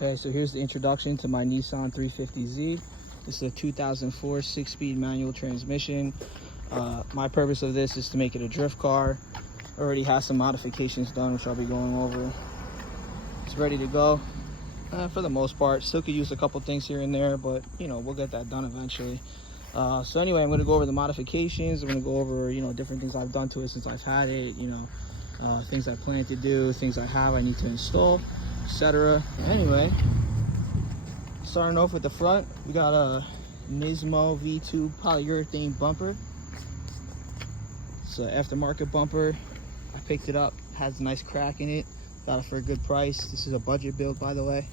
Okay, so here's the introduction to my Nissan 350Z. This is a 2004 6-speed manual transmission. My purpose of this is to make it a drift car. Already has some modifications done, which I'll be going over. It's ready to go for the most part. Still could use a couple things here and there, but you know, we'll get that done eventually. So anyway, I'm going to go over the modifications. I'm going to go over, you know, different things I've done to it since I've had it, you know, things I plan to do, things I need to install, etc. Anyway, starting off with the front, we got a Nismo V2 polyurethane bumper. It's an aftermarket bumper. I picked it up, has a nice crack in it, got it for a good price. This is a budget build, by the way.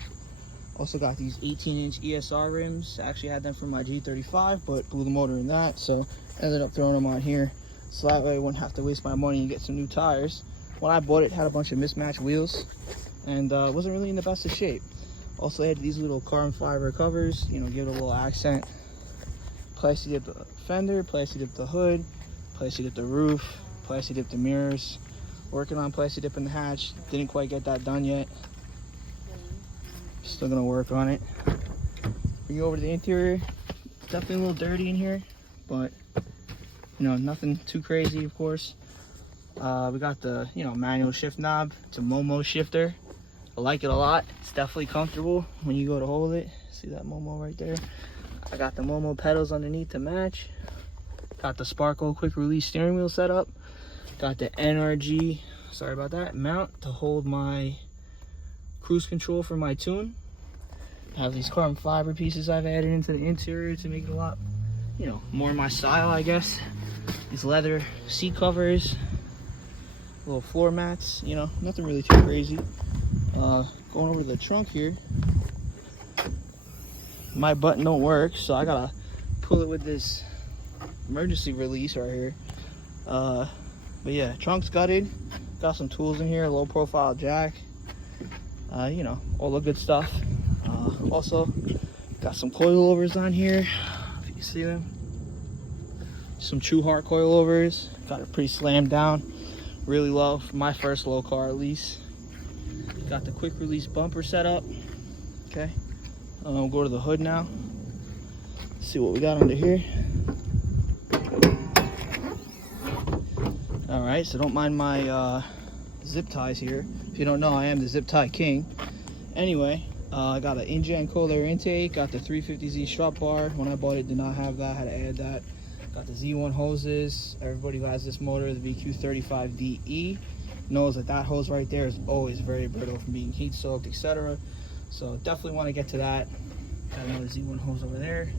Also got these 18-inch ESR rims. I actually had them for my G35, but blew the motor in that, so ended up throwing them on here so that way I wouldn't have to waste my money and get some new tires. When I bought it, had a bunch of mismatched wheels and wasn't really in the best of shape. Also had these little carbon fiber covers, you know, give it a little accent. Plastic dipped the fender, plastic dipped the hood, plastic dipped the roof, plastic dipped the mirrors. Working on plastic dipping the hatch. Didn't quite get that done yet. Still gonna work on it. Bring you over to the interior. Definitely a little dirty in here, but you know, nothing too crazy, of course. We got the, you know, manual shift knob. It's a Momo shifter. I like it a lot. It's definitely comfortable when you go to hold it. See that Momo right there? I got the Momo pedals underneath to match. Got the Sparco quick release steering wheel set up. Got the NRG, sorry about that, mount to hold my cruise control for my tune. I have these carbon fiber pieces I've added into the interior to make it a lot, you know, more my style, I guess. These leather seat covers, little floor mats, you know, nothing really too crazy. Going over to the trunk here. My button don't work, so I gotta pull it with this emergency release right here. But yeah, trunk's gutted. Got some tools in here, low profile jack. You know, all the good stuff. Also, got some coilovers on here, if you see them. Some True Heart coilovers. Got it pretty slammed down, really low, for my first low car at least. Got the quick release bumper set up. Okay, we'll go to the hood now. See what we got under here. All right, so don't mind my zip ties here. If you don't know, I am the zip tie king. Anyway, I got an InGen cold air intake, got the 350Z strut bar. When I bought it, did not have that, had to add that. Got the Z1 hoses. Everybody who has this motor, the VQ35DE, knows that that hose right there is always very brittle from being heat soaked, etc. So definitely want to get to that. Got another Z1 hose over there.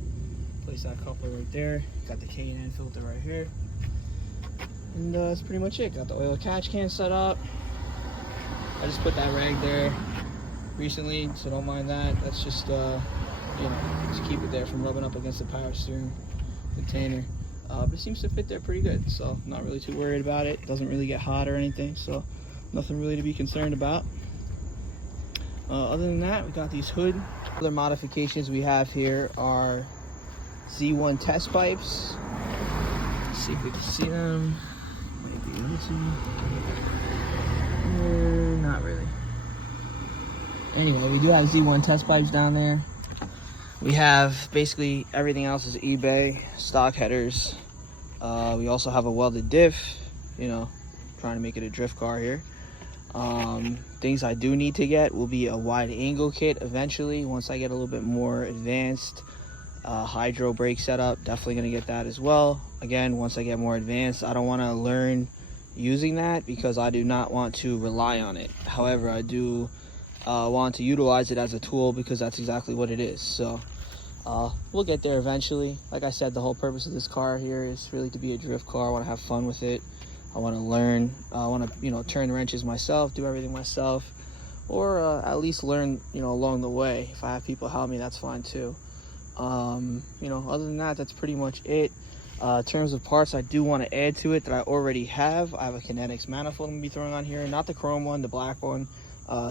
Place that coupler right there. Got the K&N filter right here. And that's pretty much it. Got the oil catch can set up. I just put that rag there recently, so don't mind that. That's just, you know, just keep it there from rubbing up against the power steering container. But it seems to fit there pretty good, so not really too worried about it. Doesn't really get hot or anything, so nothing really to be concerned about. Other than that, we got these hood. Other modifications we have here are Z1 test pipes. Let's see if we can see them. Maybe not really. Anyway, we do have Z1 test pipes down there. We have basically everything else is eBay, stock headers. We also have a welded diff, you know, trying to make it a drift car here. Things I do need to get will be a wide angle kit eventually, once I get a little bit more advanced. Hydro brake setup, definitely gonna get that as well. Again, once I get more advanced, I don't want to learn using that because I do not want to rely on it. However, I do want to utilize it as a tool because that's exactly what it is. So we'll get there eventually. Like I said, the whole purpose of this car here is really to be a drift car. I want to have fun with it. I want to learn. I want to, you know, turn the wrenches myself, do everything myself, or at least learn, you know, along the way. If I have people help me, that's fine too. You know, other than that, that's pretty much it. In terms of parts I do want to add to it that I already have, I have a Kinetics manifold I'm going to be throwing on here. Not the chrome one, the black one.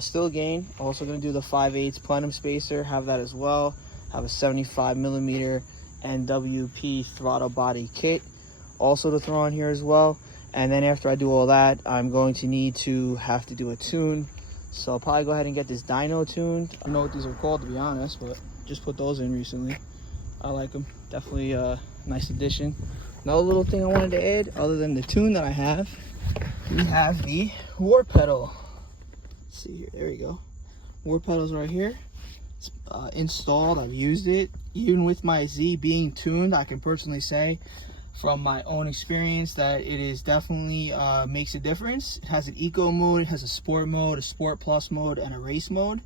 Still gain. Also going to do the 5/8 plenum spacer, have that as well. Have a 75mm NWP throttle body kit also to throw on here as well. And then after I do all that, I'm going to need to have to do a tune. So I'll probably go ahead and get this dyno tuned. I don't know what these are called, to be honest, but just put those in recently. I like them. Definitely a nice addition. Another little thing I wanted to add, other than the tune that I have, we have the Warp pedal. Let's see here. There we go. Warp pedal's right here. It's installed. I've used it. Even with my Z being tuned, I can personally say from my own experience that it is definitely makes a difference. It has an eco mode, it has a sport mode, a sport plus mode, and a race mode.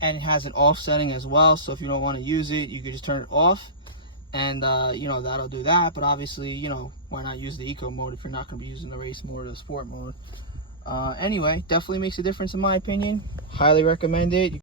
And it has an off setting as well, so if you don't want to use it, you could just turn it off, and you know, that'll do that. But obviously, you know, why not use the eco mode if you're not going to be using the race mode or the sport mode? Anyway, definitely makes a difference in my opinion. Highly recommend it.